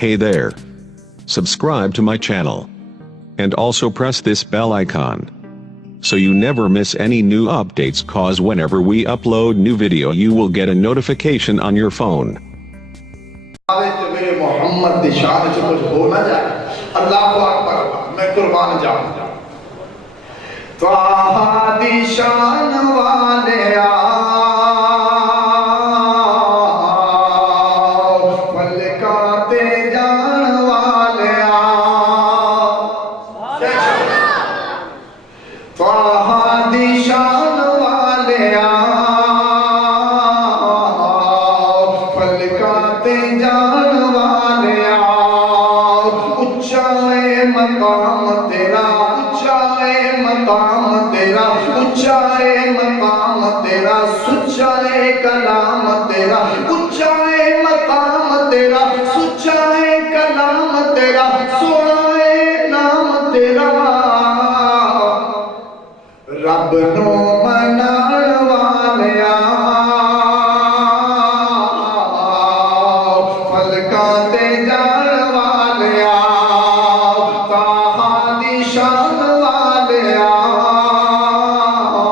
Hey there. Subscribe to my channel. And also press this bell icon, so you never miss any new updates, cause whenever we upload new video you will get a notification on your phone. میرے محمد دی شان سے کچھ ہو نہ جائے. اللہ اکبر. میں قربان جاؤں. طٰہٰ دی شان والے آؤ, فلکاتے جان والے آؤ. طٰہٰ دی شان والے آؤ, فلکاتے جان والے آؤ. اچھا ہے مقام تیرا, اچھا ہے مقام تیرا, اچھا ہے مقام تیرا, سچا ہے کلام تیرا. اچھا ہے مقام تیرا, سچا ہے کلام تیرا, سونا ہے نام تیرا. رب نو منان والے آؤ, فلکاں تے جان والے آؤ. طٰہٰ دی شان والے آؤ,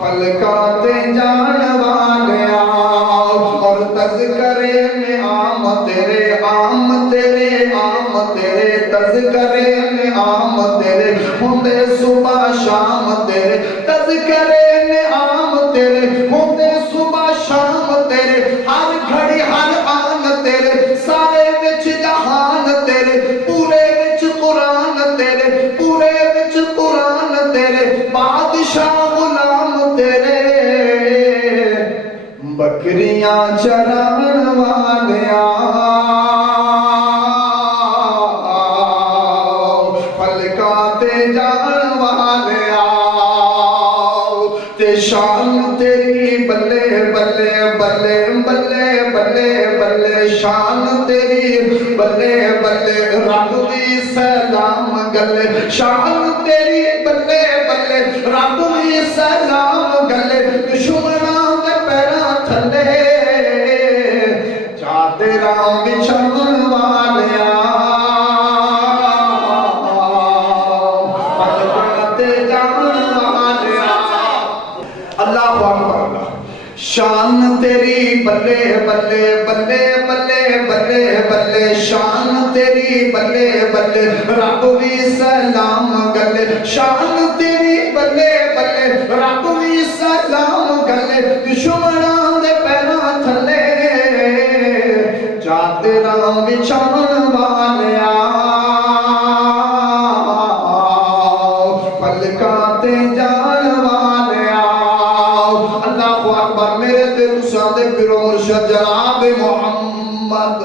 فلکاں تے جان والے آؤ. اور تذکرے میں عام تیرے, عام تیرے, عام تیرے. تذکرے میں عام تیرے ہوندے صبح شام تیرے. تذکرے میں عام تیرے ہوندے صبح شام تیرے. ہر گھڑی ہر آن تیرے, سارے وچ جہان تیرے, پورے وچ قرآن تیرے, پورے وچ قرآن تیرے. بادشاہ غلام تیرے, بکریاں چران والے آؤ, فلکاں تے جان والے آؤ. تے شان تیری بلے بلے بلے بلے بلے بلے, شان تیری بلے بلے. رب بھی سلام گلے, شان تیری بلے بلے. رب بھی سلام گلے, دشمناں دے پیراں تھلے چادراں بچھاون والے آؤ, فلکاں تے جان والے آؤ. اللہ اکبر. شان تیری بلے بلے بلے بلے بلے بلے, شان تیری بلے بلے. رب بھی سلام گلے, شان تیری بلے بلے. رب بھی سلام گلے, دشمناں دے پیراں تھلے چادراں بچھاون والے آؤ, فلکاں تے جان والے آؤ. اللہ اکبر. میرے تے تساں دے پیرو مرشد جناب محمد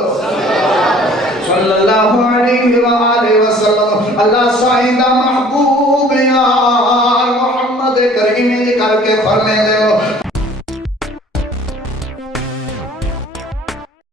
صلی اللہ علیہ وآلہ وسلم, اللہ سائیدہ محبوب یا